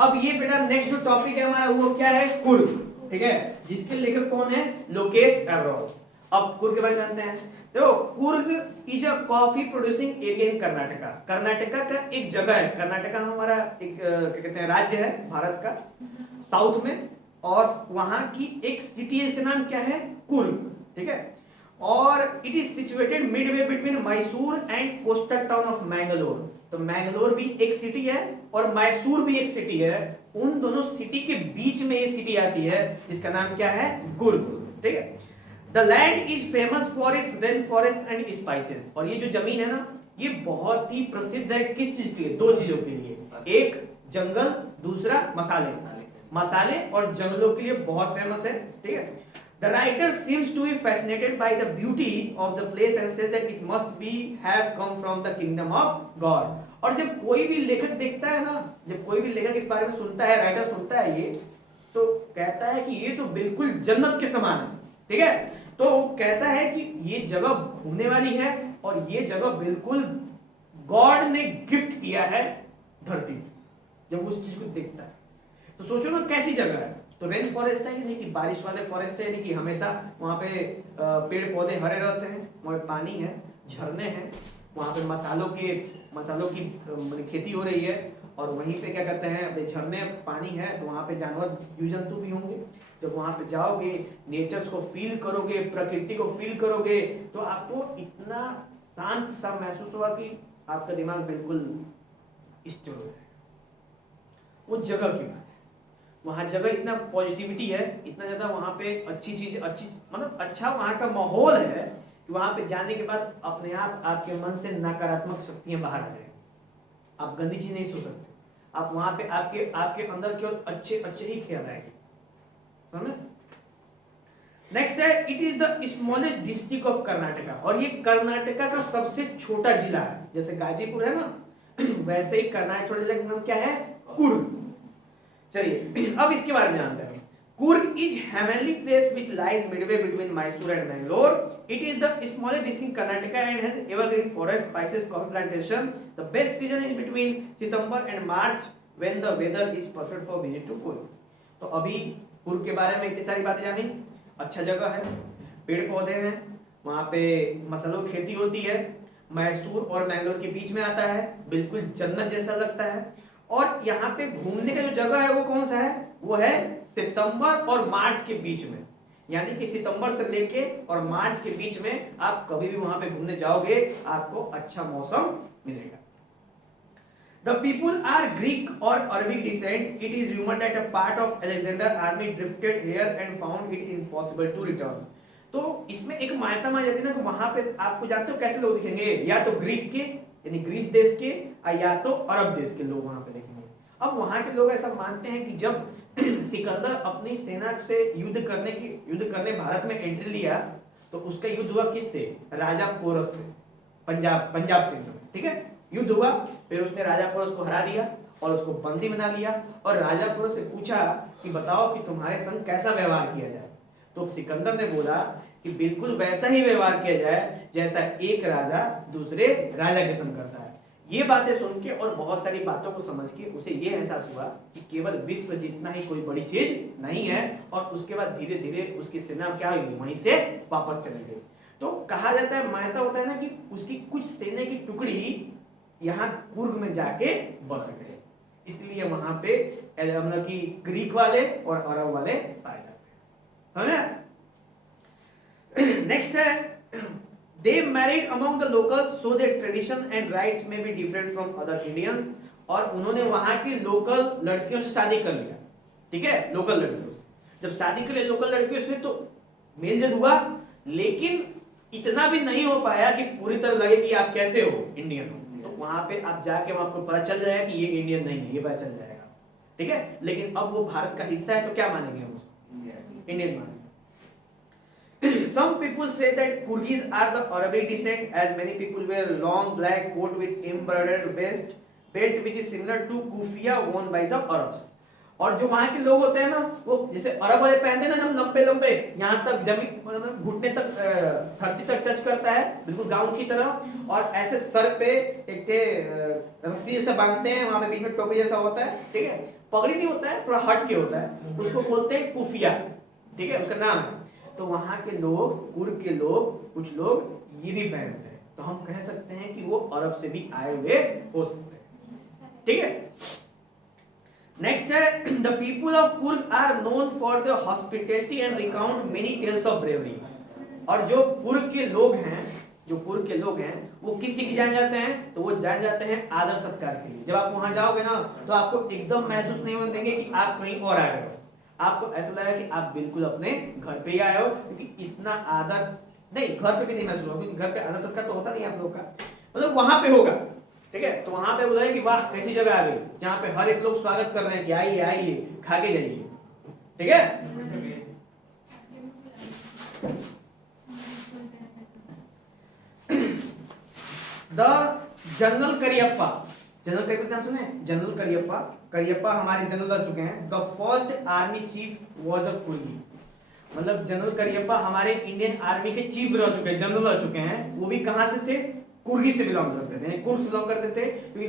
अब ये बेटा नेक्स्ट जो टॉपिक है हमारा वो क्या है, कुर्ग, ठीक है, जिसके लेखक कौन है, लोकेश एवरोल। अब कुर्ग के बारे में जानते हैं। देखो Coorg is a coffee producing area in Karnataka. Karnataka का एक जगह है, कर्नाटका हमारा एक क्या कहते हैं राज्य है भारत का साउथ में, और वहां की एक सिटी है, इसका नाम क्या है, कुर्ग, ठीक है। और it is situated Midway between Mysore and coastal town of Mangalore. तो मैंगलोर भी एक सिटी है और मैसूर भी एक सिटी है, उन दोनों सिटी के बीच में ये सिटी आती है जिसका नाम क्या है, कुर्ग, ठीक है। The land is famous for its rain forest and spices. और ये जो जमीन है ना, ये बहुत ही प्रसिद्ध है किस चीज के लिए, दो चीजों के लिए, एक जंगल, दूसरा मसाले। मसाले और जंगलों के लिए बहुत फेमस है, ठीक है। The writer seems to be fascinated by the beauty of the place and says that it must be have come from the kingdom of God. और जब कोई भी लेखक देखता है ना, जब कोई भी लेखक इस बारे में सुनता है, राइटर सुनता है ये, तो कहता है कि ये तो बिल्कुल जन्नत के समान है, ठीक है। तो कहता है कि ये जगह घूमने वाली है और ये जगह बिल्कुल गॉड ने गिफ्ट किया है धरती। जब उस चीज को देखता है तो सोचो ना कैसी जगह है। तो रेन फॉरेस्ट है यानी कि बारिश वाले फॉरेस्ट है, यानी कि हमेशा वहाँ पे पेड़ पौधे हरे रहते हैं, वहाँ पे पानी है, झरने हैं, वहाँ पे मसालों की खेती हो रही है, और वहीं पे क्या कहते हैं, झरने पानी है तो वहाँ पे जानवर जीव जंतु भी होंगे। जब वहाँ पे जाओगे, नेचर्स को फील करोगे, प्रकृति को फील करोगे, तो आपको इतना शांत सा महसूस होगा कि आपका दिमाग बिल्कुल स्थिर हो जाए। वो जगह की बात है, वहाँ जगह इतना पॉजिटिविटी है, इतना ज़्यादा वहाँ पे अच्छी चीज, अच्छी मतलब अच्छा वहाँ का माहौल है कि वहाँ पे जाने के बाद अपने आप आपके मन से नकारात्मक शक्तियाँ बाहर आ जाएंगी। आप गंदी चीज नहीं सोच सकते, आप वहाँ पे आपके अंदर केवल अच्छे अच्छे ही ख्याल आएंगे, समझे। नेक्स्ट है, it is the smallest district of Karnataka. और ये कर्नाटका का सबसे छोटा जिला है, जैसे गाजीपुर है ना वैसे ही कर्नाटक छोटा जिला का नाम क्या है, कुर्ग। चलिए अब इसके बारे में जानते हैं। Coorg is heavenly place which lies midway between Mysore and Mangalore. It is the smallest district Karnataka and has evergreen forest, spices, coffee plantation. The best season is between September and March when the weather is perfect for visit to Coorg. तो अभी कुर्ग के बारे में इतनी सारी बातें जानी, अच्छा जगह है, पेड़ पौधे हैं, वहाँ पे मसालों की खेती होती है, मैसूर और मैंगलोर के बीच में आता है, बिल्कुल जन्नत जैसा लगता है। और यहाँ पे घूमने का जो जगह है वो कौन सा है, वो है सितंबर और मार्च के बीच में, यानी कि सितंबर से लेके और मार्च के बीच में आप कभी भी वहां पे घूमने जाओगे आपको अच्छा मौसम मिलेगा। The people are Greek or Arabic descent. It is rumored that a part of Alexander army drifted here and found it impossible to return. तो इसमें एक मान्यता मानी जाती है ना कि वहां पे आपको जानते हो कैसे लोग दिखेंगे, या तो ग्रीक के यानी ग्रीस देश के, या तो अरब देश के लोग वहां पे दिखेंगे। अब वहां के लोग ऐसा मानते हैं कि जब सिकंदर अपनी सेना से युद्ध करने भारत में एंट्री लिया, तो उसका युद्ध हुआ किससे, राजा पोरस से, पंजाब से, ठीक है, युद्ध हुआ। फिर उसने राजा पोरस को हरा दिया और उसको बंदी बना लिया, और राजा पोरस से पूछा कि बताओ कि तुम्हारे संग कैसा व्यवहार किया जाए। तो सिकंदर ने बोला कि बिल्कुल वैसा ही व्यवहार किया जाए जैसा एक राजा दूसरे राजा के संग करता है। ये बातें सुन के और बहुत सारी बातों को समझ के उसे ये एहसास हुआ कि केवल विश्व जीतना ही कोई बड़ी चीज नहीं है, और उसके बाद धीरे धीरे उसकी सेना क्या हुई, वहीं से वापस चली गई। तो कहा जाता है, मान्यता होता है ना कि उसकी कुछ सेना की टुकड़ी यहाँ कुर्ग में जाके बस गए, इसलिए वहां पे मतलब कि ग्रीक वाले और अरब वाले पाए जाते हैं। नेक्स्ट है, they married among the locals so their tradition and rites may be different from other Indians. और उन्होंने वहां की लोकल लड़कियों से शादी कर लिया, ठीक है, लोकल लड़कियों से। जब शादी कर लिया लोकल लड़कियों से तो मेल जोल हुआ, लेकिन इतना भी नहीं हो पाया कि पूरी तरह लगे कि आप कैसे हो, इंडियन हो। तो वहां पे आप जाके आपको पता चल जाएगा कि ये इंडियन नहीं है, ये पता चल जाएगा, ठीक है। लेकिन अब वो भारत का हिस्सा है तो क्या मानेंगे हम उसको, इंडियन मानेंगे। Some people say that Kurgis are the Arabic descent, as many people wear long black coat with embroidered belt which is similar to kufiya worn by the Arabs. और जो वहां के लोग होते हैं ना, वो जैसे अरब वाले पहनते हैं ना, लंबे लंबे यहाँ तक जमीन मतलब घुटने तक धरती तक टच करता है, बिल्कुल गाउन की तरह, और ऐसे सर पे एक रस्सी से बांधते हैं, वहां पे बीच में टोपी जैसा होता है, ठीक है, पगड़ी नहीं होता है, थोड़ा हट के होता है, उसको बोलते हैं कुफिया, ठीक है, उसका नाम है। तो वहां के लोग, कुर्द के लोग, कुछ लोग ये भी पहनते हैं, तो हम कह सकते हैं कि वो अरब से भी आए हुए हो सकते हैं, ठीक है। नेक्स्ट है, the people of Coorg are known for the hospitality and recount many tales of bravery. और जो कुर्ग के लोग हैं, जो कुर्ग के लोग हैं, वो किसी की जान जाते हैं, तो वो जान जाते हैं आदर सत्कार के लिए। जब आप वहां जाओगे ना, तो आपको एकदम महसूस नहीं होने देंगे कि आप कहीं और आ गए हो, आपको ऐसा लगेगा कि आप बिल्कुल अपने घर पे ही आए हो, क्योंकि इतना आदर नहीं, घर पे भी नहीं महसूस होगा, क्योंकि घर पे आदर सत्कार तो होता नहीं आप लोग का, मतलब वहां पे होगा, ठीक है। तो वहां पे बोला कि वाह कैसी जगह आ गई, जहां पे हर एक लोग स्वागत कर रहे हैं कि आइए आइए खा के जाइए, ठीक है। The general Cariappa, general Cariappa नाम सुने, जनरल करियप्पा, करियप्पा हमारे जनरल रह चुके हैं। The first army chief was a Coorgi, मतलब जनरल करियप्पा हमारे इंडियन आर्मी के चीफ रह चुके हैं, जनरल रह चुके हैं। वो भी कहां से थे, कुर्गी से बिलोंग करते थे, कुर्ग से बिलोंग करते थे, क्योंकि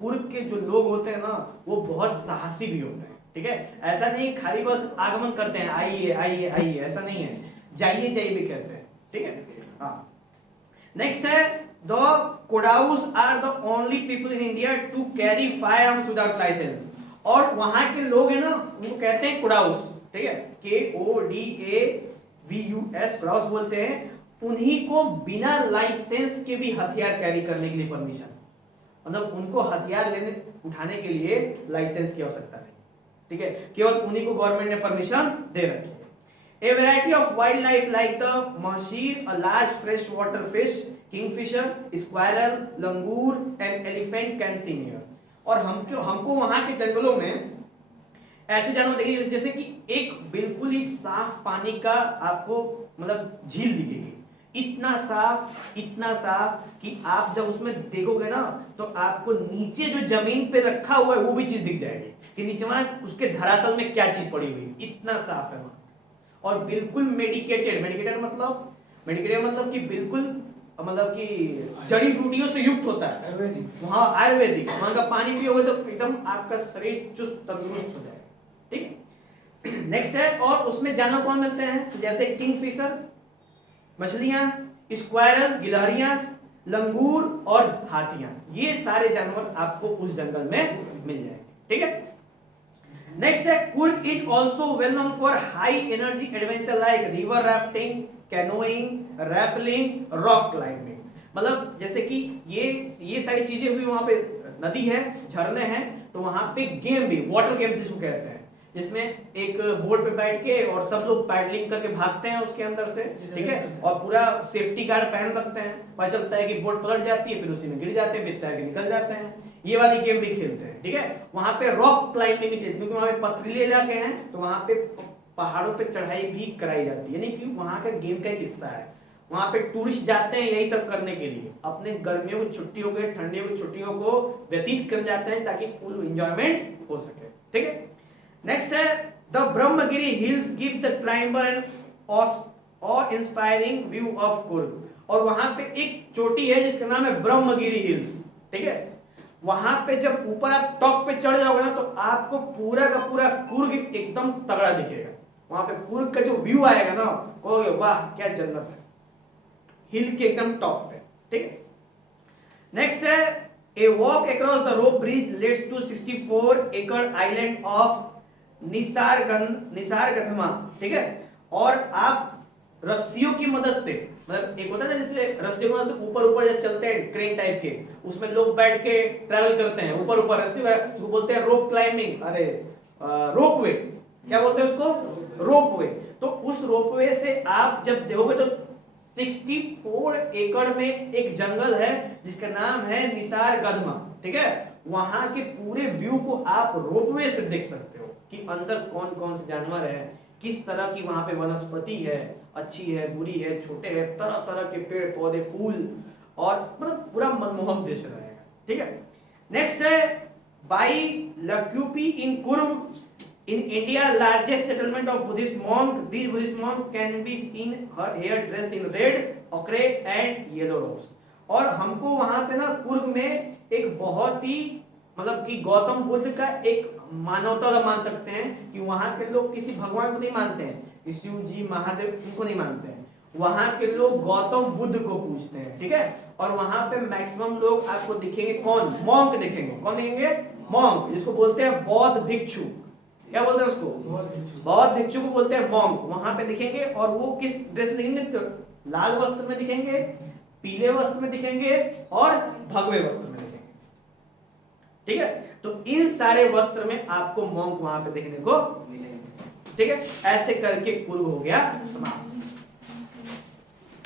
कुर्ग के जो लोग होते हैं ना, वो बहुत साहसी भी होते हैं, ठीक है। ऐसा नहीं खाली बस आगमन करते हैं, आइए आइए आइए, ऐसा नहीं है, जाइए जाइए भी कहते हैं, ठीक है। हाँ, नेक्स्ट है, the Kodavas are the only people in India to carry firearms without licence. और वहां के लोग हैं ना, उनको कहते हैं कोडाउस, ठीक है, KODAVUS, कोडाउस बोलते हैं। उन्हीं को बिना लाइसेंस के भी हथियार कैरी करने के लिए परमिशन, मतलब उनको हथियार लेने उठाने के लिए लाइसेंस की आवश्यकता नहीं, ठीक है, केवल उन्हीं को गवर्नमेंट ने परमिशन दे रखी है। A variety of wildlife like the mahseer, a large freshwater fish, kingfisher, squirrel, langur and elephant can see near। और हमको वहां के जंगलों में ऐसे जानवर देखेंगे जैसे कि एक बिल्कुल ही साफ पानी का आपको मतलब झील दिखेगी, इतना साफ कि आप जब उसमें देखोगे ना, तो आपको नीचे जो जमीन पे रखा हुआ है वो भी चीज दिख जाएगी कि नीचे वहां उसके धरातल में क्या चीज पड़ी हुई, इतना साफ है वहां। और बिल्कुल मेडिकेटेड मतलब कि बिल्कुल मतलब कि जड़ी बूटियों से युक्त होता है, वहां आयुर्वेदिक, वहां का पानी पियोगे तो एकदम आपका शरीर चुस्त तंदुरुस्त हो जाएगा, ठीक। नेक्स्ट है, और उसमें जानवर कौन मिलते हैं, जैसे किंगफिशर मछलियां, स्क्वायरल गिलहरियां, लंगूर और हाथियां, ये सारे जानवर आपको उस जंगल में मिल जाएंगे, ठीक है। नेक्स्ट है, Coorg is also well known for high energy adventure like river rafting, canoeing, rappelling, rock climbing. मतलब जैसे कि ये सारी चीजें हुई, वहां पे नदी है, झरने हैं, तो वहां पे गेम भी, वाटर गेम्स जिसको कहते हैं, जिसमें एक बोट पे बैठ के और सब लोग पैडलिंग करके भागते हैं उसके अंदर से, ठीक है, और पूरा सेफ्टी गार्ड पहन रखते हैं, पता चलता है कि बोट पलट जाती है, फिर उसी में गिर जाते हैं, फिर तैर के निकल जाते हैं, ये वाली गेम भी खेलते हैं, ठीक है। वहां पे रॉक क्लाइंबिंग भी खेलते हैं, क्योंकि वहां पे पथरीले इलाके हैं, तो वहां पे पहाड़ों पे चढ़ाई भी कराई जाती है, यानी कि वहां का गेम का एक हिस्सा है। वहां पे टूरिस्ट जाते हैं यही सब करने के लिए, अपने गर्मियों की छुट्टियों के, ठंडियों की छुट्टियों को व्यतीत कर जाते हैं ताकि फुल एंजॉयमेंट हो सके, ठीक है। नेक्स्ट है, the Brahmagiri hills give the climber an awe inspiring view of Coorg. और वहां पे एक चोटी है जिसका नाम है ब्रह्मगिरी हिल्स, ठीक है। वहां पे जब ऊपर आप टॉप पे चढ़ जाओगे ना, तो आपको पूरा का पूरा कुर्ग एकदम तगड़ा दिखेगा। वहां पे कुर्ग का जो व्यू आएगा ना, कहोगे वाह क्या जन्नत है, हिल के एकदम टॉप पे, ठीक है। नेक्स्ट है, a walk across the rope bridge leads to 64 acre island of निसारगंधमा, ठीक है। और आप रस्सियों की मदद से, मतलब एक होता है ना जैसे रस्सियों की मदद से ऊपर ऊपर जैसे चलते हैं क्रेन टाइप के, उसमें लोग बैठ के ट्रैवल करते हैं ऊपर ऊपर रस्सी, उसको बोलते हैं रोप क्लाइंबिंग, अरे रोपवे, क्या बोलते हैं उसको, रोपवे। तो उस रोपवे से आप जब देखोगे तो 64 एकड़ में एक जंगल है जिसका नाम है निसारगंधमा, ठीक है। वहां के पूरे व्यू को आप रोपवे से देख सकते हो कि अंदर कौन कौन से जानवर है, किस तरह की वहां पे वनस्पति है, अच्छी है, बुरी है, छोटे है, तरह तरह के पेड़ पौधे, फूल, और मतलब पूरा मनमोहक दृश्य रहेगा, ठीक है। नेक्स्ट है, बाई लक्यूपी इन कुर्म in India largest settlement of Buddhist monk. These Buddhist monk can be seen her hair dressed in red, ochre and yellow robes. और हमको वहां पे ना कुर्ग में एक बहुत ही मतलब कि गौतम बुद्ध का एक मानवता मान सकते हैं कि वहां के लोग किसी भगवान को नहीं मानते हैं, शिव जी महादेव उनको नहीं मानते हैं, वहां के लोग गौतम बुद्ध को पूजते हैं, ठीक है। और वहां पे मैक्सिमम लोग आपको दिखेंगे कौन, मॉन्क दिखेंगे, कौन दिखेंगे, मॉन्क, जिसको बोलते हैं बौद्ध भिक्षु, क्या बोलते हैं उसको, बौद्ध भिक्षु को बोलते हैं मॉन्क। वहां पे दिखेंगे और वो किस ड्रेस में दिखेंगे, तो लाल वस्त्र में दिखेंगे, पीले वस्त्र में दिखेंगे और भगवे वस्त्र में दिखेंगे, ठीक है। तो इन सारे वस्त्र में आपको मॉन्क वहां पे देखने को मिलेंगे, ठीक है। ऐसे करके कुर्ग हो गया समाप्त।